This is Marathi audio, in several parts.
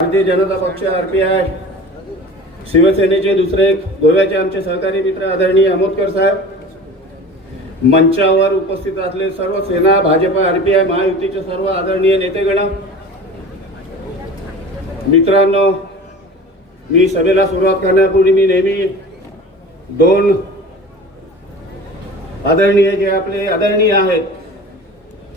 भारतीय जनता पक्ष आरपीआय शिवसेनेचे दुसरे गोव्याचे आमचे सहकारी मित्र आदरणीय आमोदकर साहेब मंचावर उपस्थित असलेले सर्व सेना भाजपा आरपीआय महायुतीचे सर्व आदरणीय नेतेगण. मित्रांनो मी सभेला सुरुवात करण्यापूर्वी मी नेहमी दोन आदरणीय जे आपले आदरणीय आहेत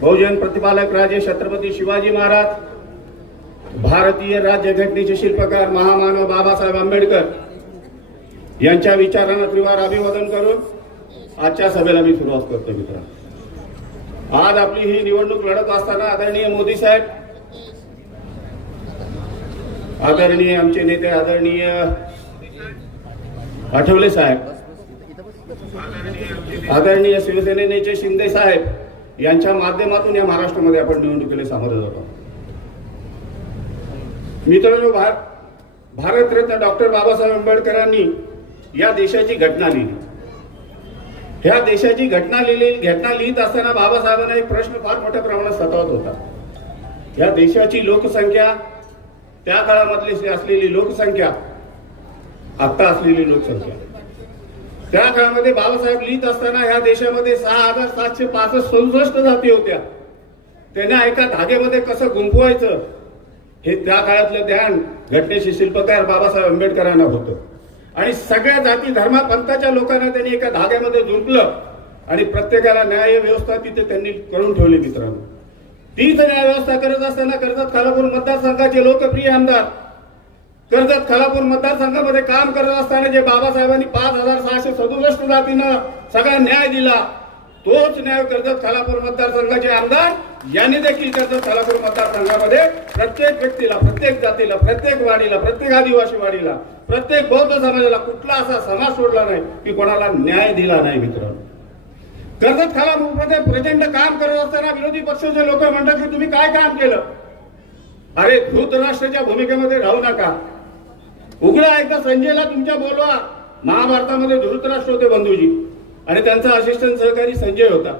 बहुजन प्रतिपालक राजे छत्रपती शिवाजी महाराज भारतीय राज्यघटनेचे शिल्पकार महामानव बाबासाहेब आंबेडकर यांच्या विचारांना त्रिवार अभिवादन करून आजच्या सभेला मी सुरुवात करतो मित्र. आज आपली ही निवडणूक लढत असताना आदरणीय मोदी साहेब आदरणीय आमचे नेते आदरणीय आठवले साहेब आदरणीय शिवसेनेचे शिंदे साहेब यांच्या माध्यमातून या महाराष्ट्रामध्ये आपण निवडणुकीला सामोरं जातो. मित्रांनो भार भारतरत्न डॉक्टर बाबासाहेब आंबेडकरांनी या देशाची घटना लिहिली. ह्या देशाची घटना लिहिलेली घटना लिहित असताना बाबासाहेबांना एक प्रश्न फार मोठ्या प्रमाणात सतावत होता. या देशाची लोकसंख्या त्या काळामधली असलेली लोकसंख्या आता असलेली लोकसंख्या. त्या काळामध्ये बाबासाहेब लिहित असताना या देशामध्ये सहा हजार सातशे पासष्ट सदुसष्ट जाती होत्या. त्यांना एका धागेमध्ये कसं गुंपवायचं हे त्या काळातलं ध्यान घटनेशी शिल्पकार बाबासाहेब आंबेडकरांना होतं. आणि सगळ्या जाती धर्मापंथाच्या लोकांना त्यांनी एका धाग्यामध्ये जुंपलं आणि प्रत्येकाला न्याय व्यवस्था तिथे त्यांनी करून ठेवली मित्रांनो. तीच न्याय व्यवस्था करत असताना कर्जत खालापूर मतदारसंघाचे लोकप्रिय आमदार कर्जत खालापूर मतदारसंघामध्ये काम करत असताना जे बाबासाहेबांनी पाच हजार सहाशे सदुसष्ट जातीनं सगळा न्याय दिला तोच न्याय कर्जत खालापूर मतदारसंघाचे आमदार यांनी देखील कर्जत खालापूर मतदारसंघामध्ये प्रत्येक व्यक्तीला प्रत्येक जातीला प्रत्येक वाडीला प्रत्येक आदिवासी वाडीला प्रत्येक बौद्ध समाजाला कुठला असा समाज सोडला नाही की कोणाला न्याय दिला नाही मित्रांनो. कर्जत खालापूरमध्ये प्रचंड काम करत असताना विरोधी पक्षाचे लोक म्हणतात की तुम्ही काय काम केलं? अरे धृतराष्ट्राच्या भूमिकेमध्ये राहू नका. उघडा एकदा संजयला तुमच्या बोलवा. महाभारतामध्ये धृतराष्ट्र होते बंधूजी. आणि त्यांचा असिस्टंट सहकारी संजय होता.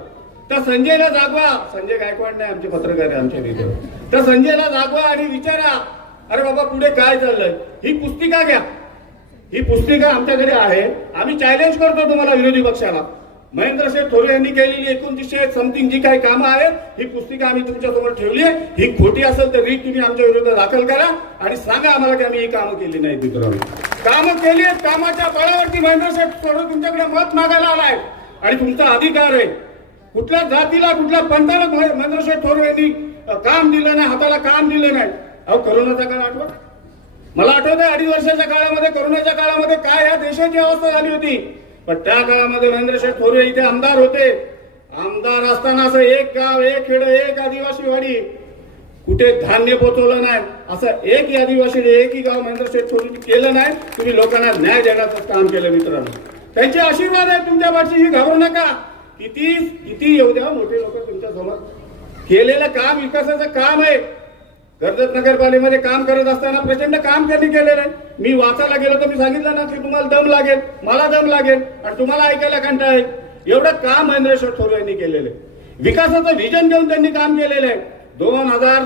त्या संजयला जागवा. संजय गायकवाड नाही आमचे पत्रकार आहे आमच्या तिथे त्या संजयला जागवा आणि विचारा. अरे बाबा पुढे काय चाललंय? ही पुस्तिका घ्या. ही पुस्तिका आमच्याकडे आहे. आम्ही चॅलेंज करतो तुम्हाला विरोधी पक्षाला. महेंद्र थोरे यांनी केलेली एकोणतीसशे समथिंग जी काही कामं आहेत ही पुस्तिका आम्ही तुमच्यासमोर ठेवली आहे. ही खोटी असेल तर रीत तुम्ही आमच्या विरोधात दाखल करा. आणि सांगा आम्हाला की आम्ही ही कामं केली नाही मित्रांनो. कामं केली आहेत कामाच्या बळावरती महेंद्रसाहेब थोडं तुमच्याकडे मत मागायला आलाय. आणि तुमचा अधिकार आहे. कुठल्या जातीला कुठल्या पंथाला महेंद्रसाहेब थोरवे यांनी काम दिलं नाही हाताला काम दिलं नाही. अहो करोनाचा काळ आठवा. मला आठवत आहे अडीच वर्षाच्या काळामध्ये कोरोनाच्या काळामध्ये काय या देशाची अवस्था झाली होती. पण त्या काळामध्ये महेंद्रशेठ थोरवे इथे आमदार होते. आमदार असताना असं एक गाव एक खेड एक आदिवासी वाडी. कुठे धान्य पोचवलं नाही असं एक आदिवासी एकही गाव महेंद्र शेठ थोरे केलं नाही तुम्ही लोकांना न्याय देण्याचं काम केलं मित्रांनो. त्यांचे आशीर्वाद आहेत तुमच्या पाठीशी घाबरू नका. किती किती येऊ द्या मोठे लोक तुमच्यासमोर. केलेलं काम विकासाचं काम आहे. कर्जत नगरपालिकेमध्ये काम करत असताना प्रचंड काम त्यांनी केलेलं आहे. मी वाचायला गेलो तर मी सांगितलं ना की तुम्हाला दम लागेल मला दम लागेल आणि तुम्हाला ऐकायला कंटाळ आहे एवढं काम महेंद्रेश्वर थोर यांनी केलेलं आहे. विकासाचं व्हिजन घेऊन त्यांनी काम केलेलं आहे. दोन हजार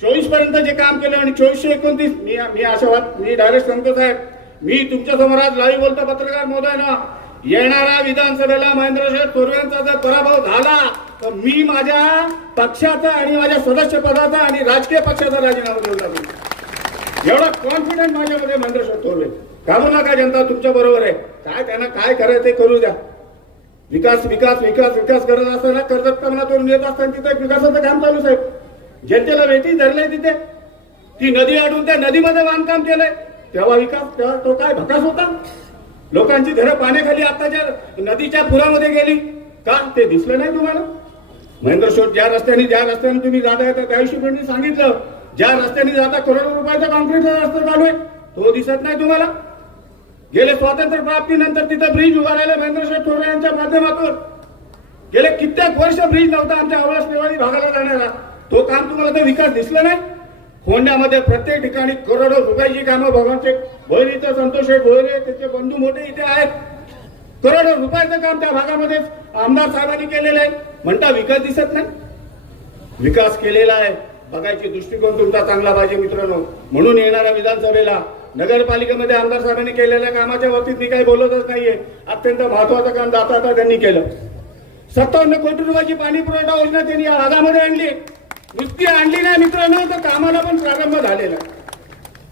चोवीसपर्यंत जे काम केलं आणि चोवीसशे एकोणतीस मी मी आशावाद मी डायरेक्ट सांगतो साहेब मी तुमच्यासमोर आज लाईव्ह बोलतो पत्रकार महोदय येणाऱ्या विधानसभेला महेंद्रशेठ थोरवेंचा जर पराभव झाला तर मी माझ्या पक्षाचा आणि माझ्या सदस्य पदाचा आणि राजकीय पक्षाचा राजीनामा देऊन टाकू एवढा कॉन्फिडंट माझ्यामध्ये महेंद्रशेठ थोरवे. घाबरू नका जनता तुमच्या बरोबर आहे. काय त्यांना काय करायचं ते करू द्या. विकास विकास विकास विकास करत असताना कर्जत कमलातून येत असताना तिथे विकासाचं काम चालू साहेब. जनतेला वेठी धरले तिथे. ती नदी अडून त्या नदीमध्ये बांधकाम केलंय. तेव्हा विकास तेव्हा तो काय भकास होता? लोकांची घरं पाण्याखाली आताच्या नदीच्या पुरामध्ये गेली का? ते दिसलं नाही तुम्हाला? महेंद्र शोध ज्या रस्त्याने ज्या रस्त्याने तुम्ही जाताय तर त्या दिवशी पण सांगितलं. ज्या रस्त्याने जाता करोडो रुपयाचा कॉन्क्रीटचा रस्ता चालू आहे. तो दिसत नाही तुम्हाला? गेले स्वातंत्र्य प्राप्तीनंतर तिथं ब्रिज उभारायला महेंद्रशेठ महेंद्र यांच्या माध्यमातून. गेले कित्येक वर्ष ब्रिज नव्हता आमच्या अवलास नेवाडी भागाला जाणारा तो काम तुम्हाला तर विकास दिसला नाही. होंड्यामध्ये प्रत्येक ठिकाणी करोडो रुपयाची कामं भगवानचे भोईर इथं संतोष भोईरे त्याचे बंधू मोठे इथे आहेत. करोडो रुपयाचं काम त्या भागामध्ये आमदार साहेबांनी केलेलं आहे. म्हणता विकास दिसत नाही. विकास केलेला आहे. बघायची दृष्टिकोन तुमचा चांगला पाहिजे मित्रांनो. म्हणून येणाऱ्या विधानसभेला नगरपालिकेमध्ये आमदार साहेबांनी केलेल्या कामाच्या बाबतीत मी काही बोलतच नाहीये. अत्यंत महत्वाचं काम दाता आता त्यांनी केलं. सत्तावन्न कोटी रुपयाची पाणी पुरवठा योजना त्यांनी आगामध्ये आणली. नुसती आणली नाही मित्रांनो तर कामाला पण प्रारंभ झालेला.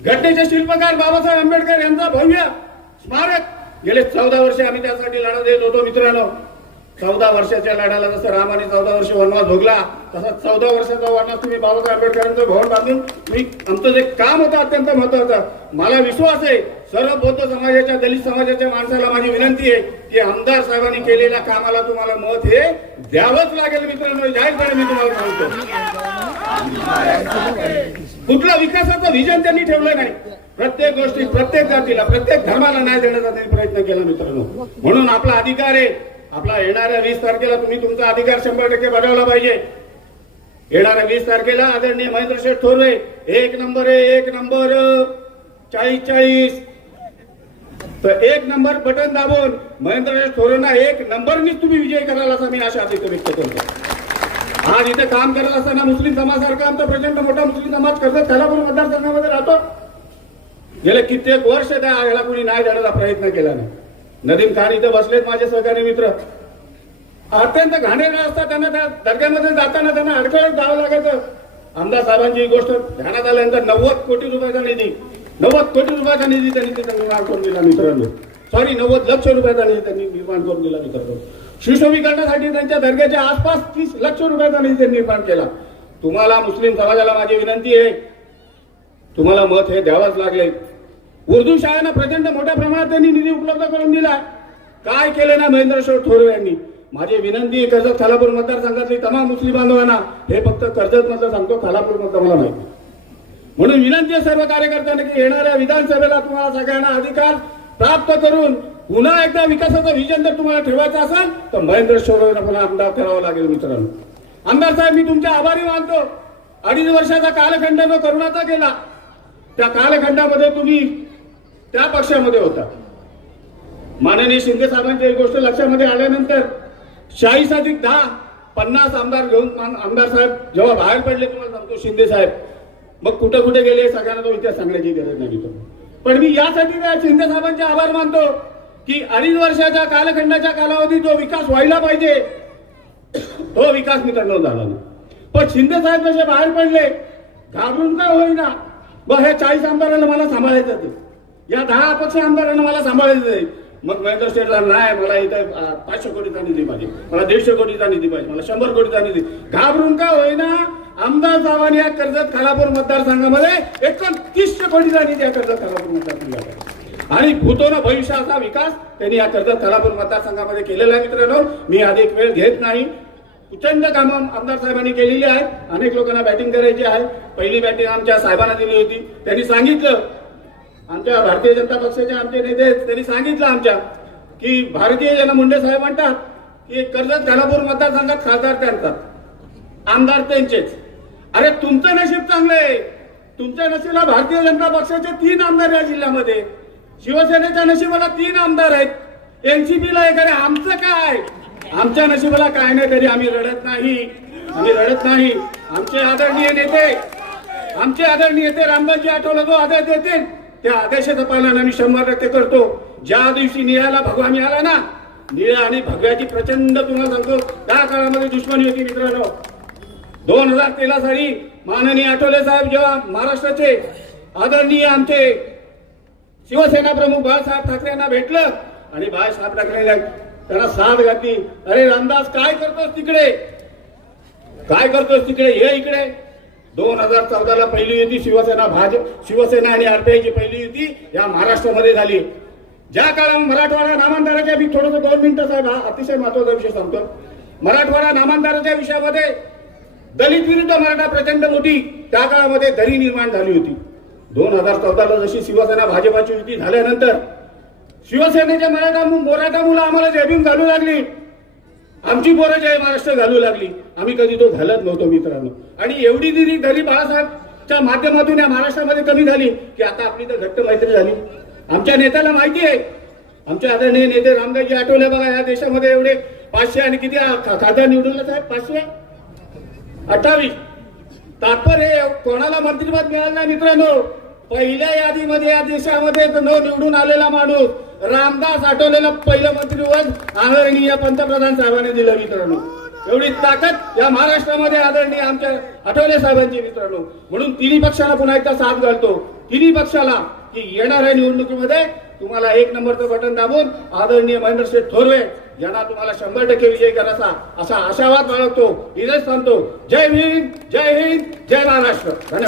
घटनेचे शिल्पकार बाबासाहेब आंबेडकर यांचा भव्य स्मारक. गेले चौदा वर्षे आम्ही त्यासाठी लढा देत होतो मित्रांनो. चौदा वर्षाच्या लढ्याला जसं रामाने चौदा वर्ष वनवास भोगला तसा चौदा वर्षाचा वनवास तुम्ही बाबासाहेब आंबेडकरांचं भवन बांधून मी आमचं जे काम होतं अत्यंत महत्वाचं मला विश्वास आहे सर्व बौद्ध समाजाच्या दलित समाजाच्या माणसाला माझी विनंती आहे की आमदार साहेबांनी केलेल्या कामाला तुम्हाला मत हे द्यावंच लागेल मित्रांनो जाहीरपणे मी तुम्हाला सांगतो. कुठलं विकासाचं विजन त्यांनी ठेवलं नाही. प्रत्येक गोष्टी प्रत्येक जातीला प्रत्येक धर्माला न्याय देण्याचा त्यांनी प्रयत्न केला मित्रांनो. म्हणून आपला अधिकार आहे आपला येणाऱ्या वीस तारखेला तुम्ही तुमचा अधिकार शंभर टक्के बजावला पाहिजे. येणाऱ्या वीस तारखेला आदरणीय महेंद्रशेठ थोरवे एक नंबर आहे एक नंबर चाळीस चाळीस. तर एक नंबर बटन दाबून महेंद्रशेठ थोरेंना एक नंबरनीच तुम्ही विजय कराल असा मी आशा व्यक्त व्यक्त करतो. आज इथे काम करत असताना मुस्लिम समाजासारखा आमचा प्रचंड मोठा मुस्लिम समाज करतात त्याला पण मतदारसंघामध्ये राहतो? गेले कित्येक वर्ष त्या याला कोणी नाही जाण्याचा प्रयत्न केला नाही. नदीम खान इथे बसलेत माझे सहकारी मित्र. अत्यंत घाणेरडे असतात त्यांना त्या दर्ग्यामध्ये जाताना त्यांना अडकळत जावं लागायचं. आमदार साहेबांची ही गोष्ट ध्यानात आल्यानंतर नव्वद कोटी रुपयाचा निधी नव्वद कोटी रुपयाचा निधी त्यांनी तिथे निर्माण करून दिला मित्रांनो. सॉरी नव्वद लक्ष रुपयाचा निधी त्यांनी निर्माण करून दिला मित्रांनो. सुशोभीकरणासाठी त्यांच्या दर्ग्याच्या आसपास तीस लक्ष रुपयाचा निधी त्यांनी निर्माण केला. तुम्हाला मुस्लिम समाजाला माझी विनंती आहे. तुम्हाला मत हे द्यावाच लागले. उर्दू शाळेनं प्रचंड मोठ्या प्रमाणात त्यांनी निधी उपलब्ध करून दिला. काय केलं ना महेंद्रशोर थोरवे यांनी? माझी विनंती आहे कर्जत खालापूर मतदारसंघातली तमाम मुस्लिम बांधवांना हे फक्त कर्जत मधलं सांगतो खालापूर मधलं मला माहिती म्हणून विनंती आहे सर्व कार्यकर्त्यांना की येणाऱ्या विधानसभेला तुम्हाला सगळ्यांना अधिकार प्राप्त करून पुन्हा एकदा विकासाचं विजन जर तुम्हाला ठेवायचं असेल तर महेंद्र शेठवरना पुन्हा आमदार करावा लागेल मित्रांनो. आमदार साहेब मी तुमचे आभारी मानतो. अडीच वर्षाचा कालखंड जो करुणाचा गेला त्या कालखंडामध्ये तुम्ही त्या पक्षामध्ये होता. माननीय शिंदे साहेबांच्या एक गोष्ट लक्षामध्ये आल्यानंतर चाळीस अधिक दहा पन्नास आमदार घेऊन आमदार साहेब जेव्हा बाहेर पडले तुम्हाला सांगतो शिंदे साहेब. मग कुठे कुठे गेले सगळ्यांना तो इतिहास सांगण्याची गरज नाही तो पण मी यासाठी त्या शिंदे साहेबांचे आभार मानतो की अडीच वर्षाच्या कालखंडाच्या कालावधीत जो विकास व्हायला पाहिजे तो विकास मित्रांनो झाला नाही. पण शिंदे साहेब जसे बाहेर पडले घाबरून काय होईना? व हे चाळीस आमदारांना मला सांभाळायचं या दहा अपक्ष आमदारांना मला सांभाळायचं मग महेंद्र शेठला नाही मला इथं पाचशे कोटीचा निधी पाहिजे मला दीडशे कोटीचा निधी पाहिजे मला शंभर कोटीचा निधी. घाबरून का होईना आमदार साहेबांनी या कर्जत खालापूर मतदारसंघामध्ये एकोणतीसशे कोटीचा निधी या कर्जत खालापूर मतदारसंघात आणि भूतोनं भविष्याचा विकास त्यांनी या कर्जत खालापूर मतदारसंघामध्ये केलेला आहे मित्रांनो. मी अधिक वेळ घेत नाही. प्रचंड कामं आमदार साहेबांनी केलेली आहेत. अनेक लोकांना बॅटिंग करायची आहे. पहिली बॅटिंग आमच्या साहेबांना दिली होती. त्यांनी सांगितलं आमच्या भारतीय जनता पक्षाचे आमचे नेते त्यांनी सांगितलं आमच्या की भारतीय जन मुंडे साहेब म्हणतात की कर्जत खालापूर मतदारसंघात खासदार त्यांचा. आमदार त्यांचेच. अरे तुमचं नशीब चांगलं आहे. तुमच्या नशिबला भारतीय जनता पक्षाचे तीन आमदार या जिल्ह्यामध्ये. शिवसेनेच्या नशिबाला तीन आमदार आहेत. एनसीपीला एक आहे. आमचं काय? आमच्या नशिबाला काय नाही तरी आम्ही रडत नाही. आम्ही रडत नाही. आमचे आदरणीय नेते आमचे आदरणीय नेते रामदासजी आठवला जो आदर देतील त्या आदेशाचं पालन आम्ही शंभर टक्के करतो. ज्या दिवशी निळ्याला भगवा मिळाला ना निळ्या आणि भगव्याची प्रचंड तुम्हाला सांगतो त्या काळामध्ये दुश्मनी होती मित्रांनो. दोन हजार तेरा साली माननीय आठवले साहेब जेव्हा महाराष्ट्राचे आदरणीय आमचे शिवसेना प्रमुख बाळासाहेब ठाकरे यांना भेटलं आणि बाळासाहेब ठाकरे त्यांना साथ घातली. अरे रामदास काय करतोस तिकडे? काय करतोस तिकडे? हे इकडे. दोन हजार चौदाला पहिली युती शिवसेना भाजप शिवसेना आणि आरपीआयची पहिली युती या महाराष्ट्रामध्ये झाली. ज्या काळात मराठवाडा नामांतराच्या मी थोडस दोन मिनिटं साहेब हा अतिशय महत्त्वाचा विषय सांगतो. मराठवाडा नामांतराच्या विषयामध्ये दलित विरुद्ध मराठा प्रचंड मोठी त्या काळामध्ये दरी निर्माण झाली होती. दोन हजार चौदाला जशी शिवसेना भाजपाची युती झाल्यानंतर शिवसेनेच्या मराठा मु- मराठा मुलं आम्हाला जेबीम घालू लागली. आमची पोरं जय महाराष्ट्र घालू लागली. आम्ही कधी तो घालत नव्हतो मित्रांनो. आणि एवढी दिली दरी बाळासाहेबच्या माध्यमातून या महाराष्ट्रामध्ये कमी झाली की आता आपली तर घट्ट मैत्री झाली. आमच्या नेत्याला माहिती आहे. आमचे आदरणीय नेते रामदासजी आठवले बघा या देशामध्ये एवढे पाचशे आणि किती खा- खासदार निवडून साहेब? पाचशे? अठ्ठावीस. तात्पर्य कोणाला मंत्रिपद मिळालं नाही मित्रांनो? पहिल्या यादीमध्ये या देशामध्ये न निवडून आलेला माणूस रामदास आठवलेलं पहिलं मंत्रिपद आदरणीय पंतप्रधान साहेबांनी दिलं मित्रांनो. एवढी ताकद या महाराष्ट्रामध्ये आदरणीय आमच्या आठवले साहेबांची मित्रांनो. म्हणून तिन्ही पक्षाला पुन्हा एकदा साथ घालतो. तिन्ही पक्षाला की येणाऱ्या निवडणुकीमध्ये तुम्हाला एक नंबरचं बटन दाबून आदरणीय महेंद्र थोरवे यांना तुम्हाला शंभर टक्के विजय करायचा असा आशावाद बाळगतो. इथेच सांगतो जय हिंद जय हिंद जय महाराष्ट्र. धन्यवाद.